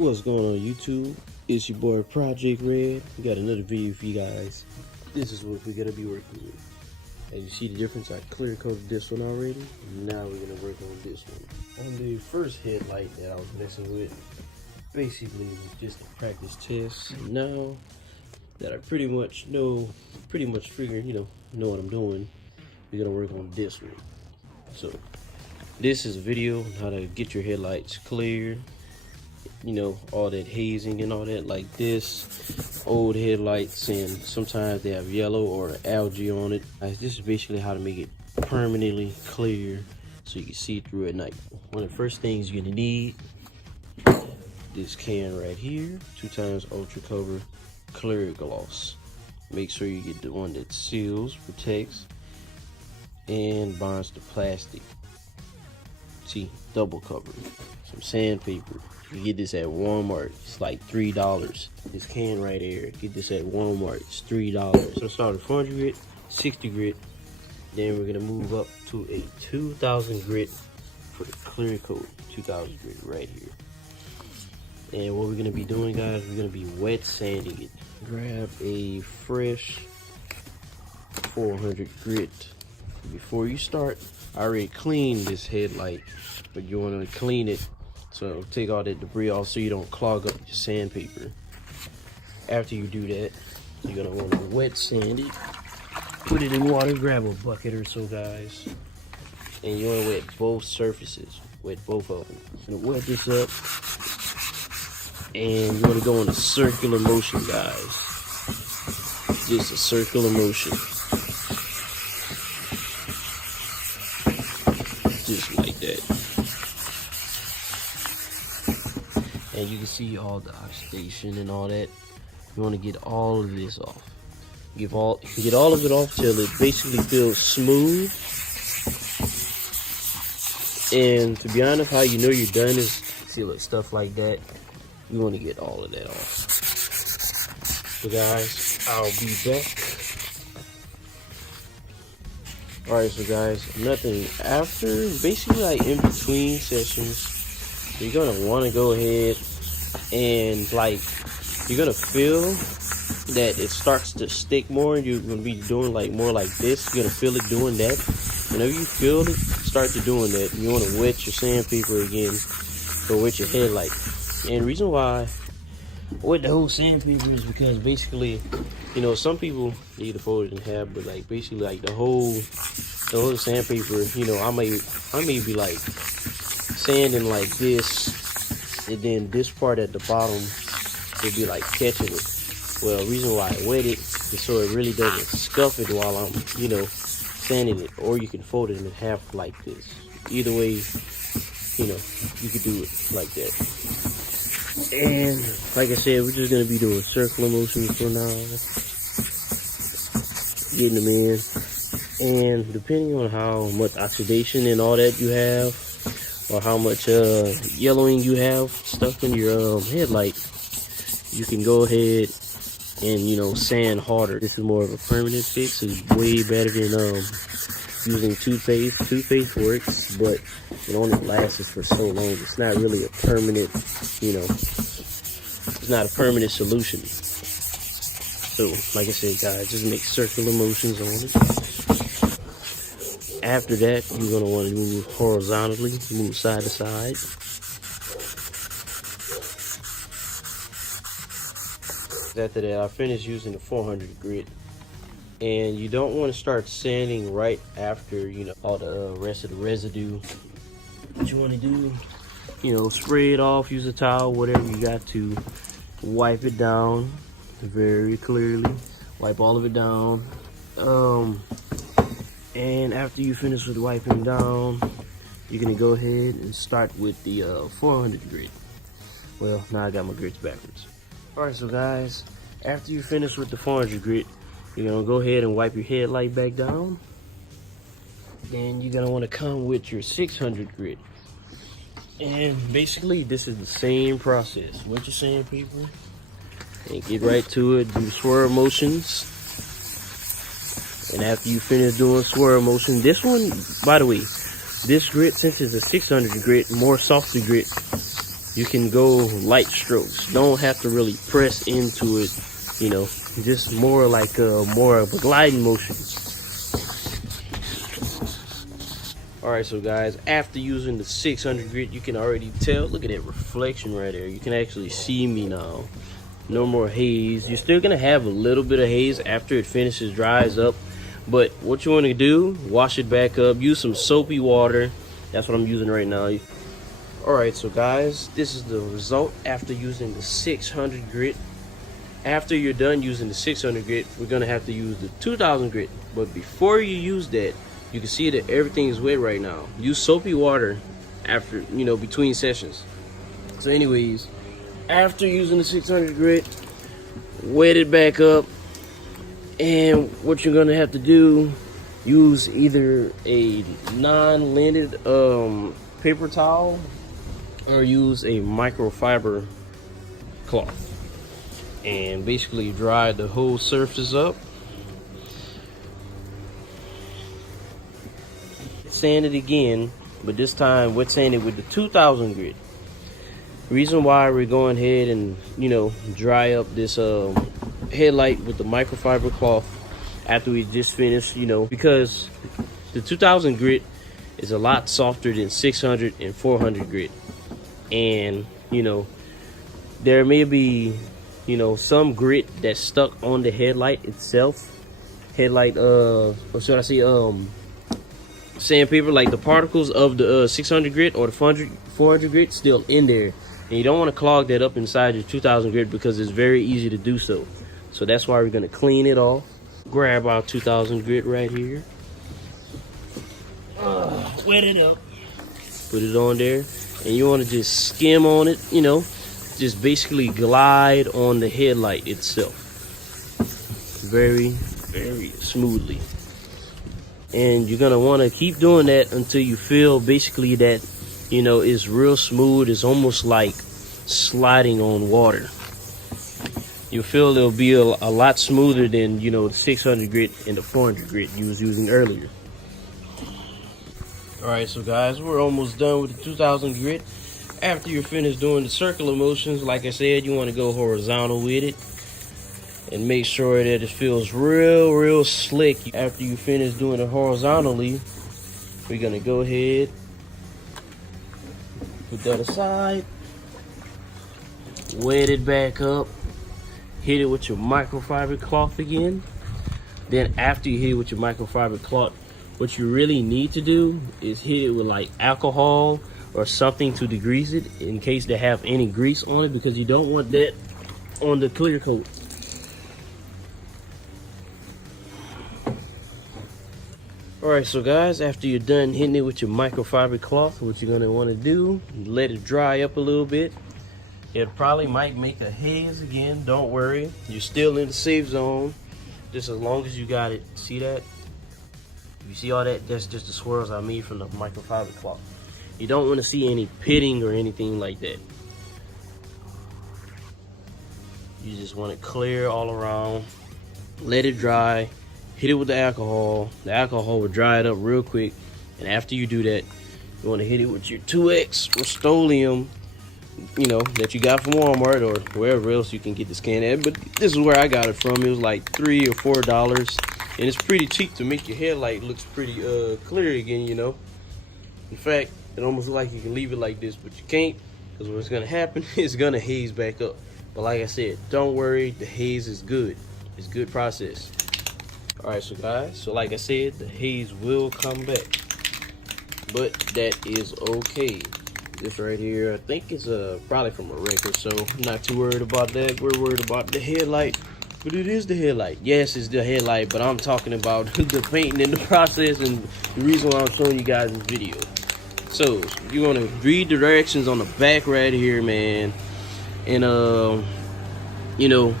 What's going on YouTube? It's your boy Project Red. We got another video for you guys. This is what we're gonna be working with. As you see the difference, I clear coated this one already. Now we're gonna work on this one. On the first headlight that I was messing with, basically just a practice test. Now that I pretty much figure, know what I'm doing, we're gonna work on this one. So this is a video on how to get your headlights clear. All that hazing and all that, like this old headlights, and sometimes they have yellow or algae on it. This is basically how to make it permanently clear so you can see through at night. One of the first things you're gonna need, this can right here, 2x Ultra Cover Clear Gloss. Make sure you get the one that seals, protects, and bonds to plastic. See, double cover. Some sandpaper. You get this at Walmart. It's like $3. This can right here, get this at Walmart. It's $3. So start with 400 grit, 60 grit. Then we're gonna move up to a 2000 grit for the clear coat. 2000 grit right here. And what we're gonna be doing, guys, we're gonna be wet sanding it. Grab a fresh 400 grit. Before you start, I already cleaned this headlight, but you want to clean it so take all that debris off so you don't clog up your sandpaper. After you do that, you're gonna want to wet sand it. Put it in water, grab a bucket or so, guys, and you want to wet both surfaces. Wet both of them. So wet this up, and you want to go in a circular motion, guys. Just a circular motion. Just like that. And you can see all the oxidation and all that. You want to get all of this off. Get all of it off till it basically feels smooth. And to be honest, how you know you're done is see little stuff like that. You want to get all of that off. So guys, I'll be back. Alright, so guys, nothing after, basically like in between sessions, you're gonna want to go ahead and you're gonna feel that it starts to stick more. You're gonna be doing more like this. You're gonna feel it doing that. Whenever you feel it start to doing that, you want to wet your sandpaper again, or wet your headlight. And the reason why with the whole sandpaper is because basically, some people need to fold it in half, but basically the whole sandpaper, I may be sanding like this, and then this part at the bottom will be catching it. Well, the reason why I wet it is so it really doesn't scuff it while I'm, sanding it. Or you can fold it in half like this. Either way, you could do it like that. And like I said, we're just gonna be doing circular motions for now, getting them in. And depending on how much oxidation and all that you have, or how much yellowing you have stuck in your headlight, you can go ahead and sand harder. This is more of a permanent fix. It's way better than using toothpaste. Toothpaste works, but it only lasts for so long. It's not really a permanent, it's not a permanent solution. So, like I said, guys, just make circular motions on it. After that, you're going to want to move horizontally, move side to side. After that, I finished using the 400 grit. And you don't want to start sanding right after, all the rest of the residue. What you want to do, spray it off, use a towel, whatever you got to wipe it down very clearly. Wipe all of it down. And after you finish with wiping down, you're going to go ahead and start with the 400 grit. Well, now I got my grits backwards. Alright, so guys, after you finish with the 400 grit, you're going to go ahead and wipe your headlight back down. Then you're going to want to come with your 600 grit. And basically, this is the same process. Wet your sandpaper and get right to it. Do swirl motions. And after you finish doing swirl motion, this one, by the way, this grit, since it's a 600 grit, more softer grit, you can go light strokes. Don't have to really press into it, you know, just more like more of a gliding motion. Alright, so guys, after using the 600 grit, you can already tell, look at that reflection right there. You can actually see me now. No more haze. You're still gonna have a little bit of haze after it finishes, dries up. But what you want to do, wash it back up, use some soapy water. That's what I'm using right now. Alright, so guys, this is the result after using the 600 grit. After you're done using the 600 grit, we're gonna have to use the 2000 grit. But before you use that, you can see that everything is wet right now. Use soapy water after, you know, between sessions. So anyways, after using the 600 grit, wet it back up. And what you're gonna have to do, use either a non-linen paper towel or use a microfiber cloth. And basically dry the whole surface up. Sand it again, but this time wet sand it with the 2000 grit. Reason why we're going ahead and, you know, dry up this headlight with the microfiber cloth after we just finished, you know, because the 2000 grit is a lot softer than 600 and 400 grit. And, you know, there may be, you know, some grit that's stuck on the headlight itself. Headlight, or should I say, sandpaper, like the particles of the 600 grit or the 400 grit still in there, and you don't want to clog that up inside your 2000 grit because it's very easy to do so. So that's why we're going to clean it off. Grab our 2000 grit right here, wet it up, put it on there, and you want to just skim on it, you know, just basically glide on the headlight itself very smoothly. And you're gonna want to keep doing that until you feel basically that, you know, it's real smooth. It's almost like sliding on water. You'll feel it'll be a lot smoother than, you know, the 600 grit and the 400 grit you was using earlier. Alright, so guys, we're almost done with the 2000 grit. After you're finished doing the circular motions, like I said, you want to go horizontal with it and make sure that it feels real slick. After you finish doing it horizontally, we're gonna go ahead, put that aside, wet it back up, hit it with your microfiber cloth again. Then after you hit it with your microfiber cloth, what you really need to do is hit it with like alcohol or something to degrease it in case they have any grease on it, because you don't want that on the clear coat. Alright, so guys, after you're done hitting it with your microfiber cloth, what you're going to want to do, let it dry up a little bit. It probably might make a haze again. Don't worry. You're still in the safe zone, just as long as you got it. See that? You see all that? That's just the swirls I made from the microfiber cloth. You don't want to see any pitting or anything like that. You just want it clear all around. Let it dry. Hit it with the alcohol. The alcohol will dry it up real quick. And after you do that, you want to hit it with your 2X Rust-Oleum, you know, that you got from Walmart or wherever else you can get this can at. But this is where I got it from. It was like $3 or $4, and it's pretty cheap to make your headlight looks pretty clear again, you know. In fact, it almost looks like you can leave it like this, but you can't, because what's gonna happen is gonna haze back up. But like I said, don't worry, the haze is good. It's a good process. Alright, so guys, so like I said, the haze will come back, but that is okay. This right here, I think it's probably from a wreck or so. I'm not too worried about that. We're worried about the headlight, but it is the headlight. Yes, it's the headlight, but I'm talking about the painting in the process and the reason why I'm showing you guys this video. So you want to read directions on the back right here, man. And you know,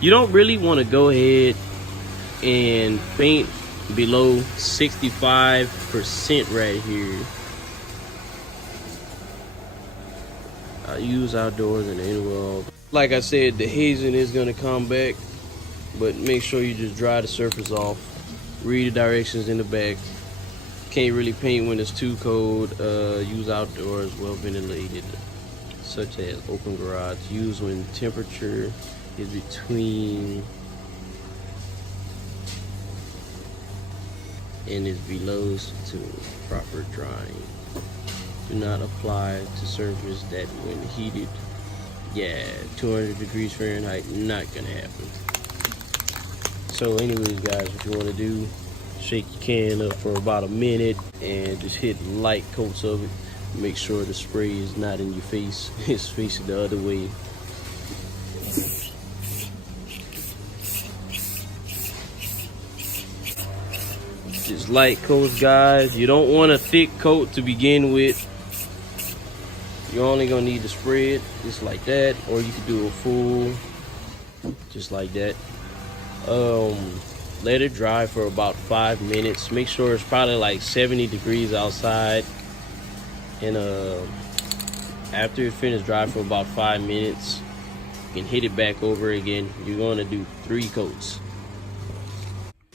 you don't really want to go ahead and paint below 65% right here. I use outdoors and anywhere. Like I said, the hazing is gonna come back, but make sure you just dry the surface off. Read the directions in the back. Can't really paint when it's too cold. Use outdoors, well ventilated. such as open garage, used when temperature is between and is below to proper drying. Do not apply to surface that when heated, 200 degrees Fahrenheit, not gonna happen. So anyways guys, what you want to do, shake your can up for about a minute and just hit light coats of it. Make sure the spray is not in your face, it's facing the other way. Just light coats guys. You don't want a thick coat to begin with. You're only gonna need to spray it just like that, or you could do a full, just like that. Let it dry for about 5 minutes. Make sure it's probably like 70 degrees outside. And after it finishes dry for about 5 minutes, you can hit it back over again. You're gonna do 3 coats.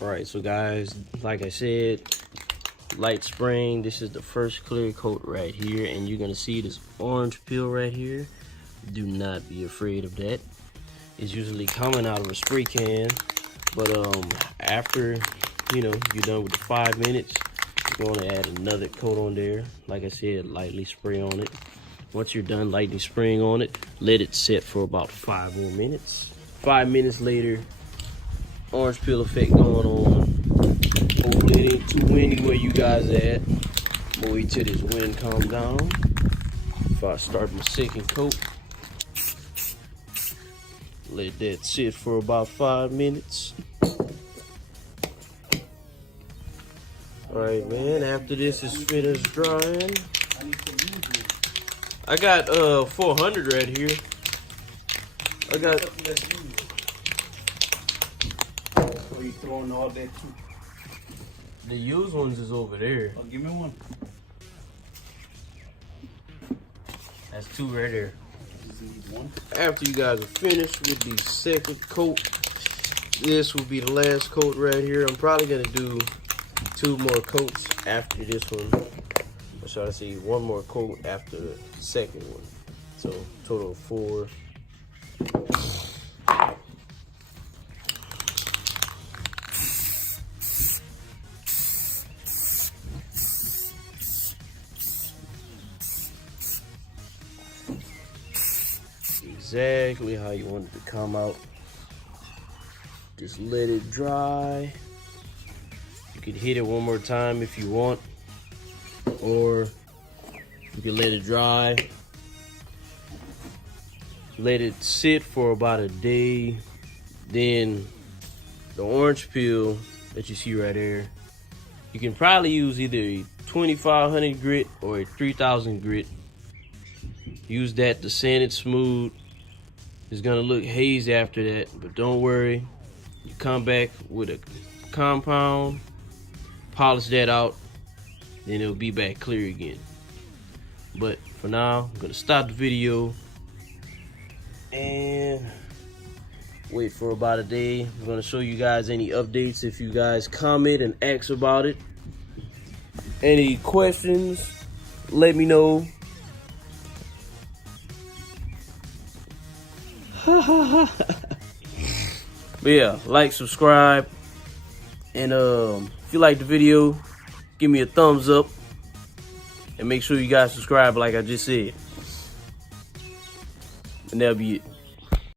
Alright, so guys, like I said, light spraying. This is the first clear coat right here, and you're gonna see this orange peel right here. Do not be afraid of that. It's usually coming out of a spray can, but after you're done with the 5 minutes, you're going to add another coat on there. Like I said, lightly spray on it. Once you're done lightly spraying on it, let it sit for about 5 more minutes. 5 minutes later, orange peel effect going on. Hopefully it ain't too windy where you guys at. I'll wait till this wind calms down before I start my second coat. Let that sit for about 5 minutes. Alright man, after this is finished drying, I got 400 right here. I got. So you throwing all that too? The used ones is over there. Oh, give me one. That's 2 right there. Just need one. After you guys are finished with the second coat, this will be the last coat right here. I'm probably gonna do 2 more coats after this one. Or should I say 1 more coat after the second one? So total of 4. Exactly how you want it to come out. Just let it dry. You can hit it one more time if you want, or you can let it dry. Let it sit for about a day. Then the orange peel that you see right there, you can probably use either a 2500 grit or a 3000 grit. Use that to sand it smooth. It's gonna look hazy after that, but don't worry. You come back with a compound, polish that out, then it'll be back clear again. But for now, I'm gonna stop the video and wait for about a day. I'm gonna show you guys any updates if you guys comment and ask about it. Any questions, let me know. But yeah, like, subscribe, and if you like the video, give me a thumbs up, and make sure you guys subscribe like I just said. And that'll be it.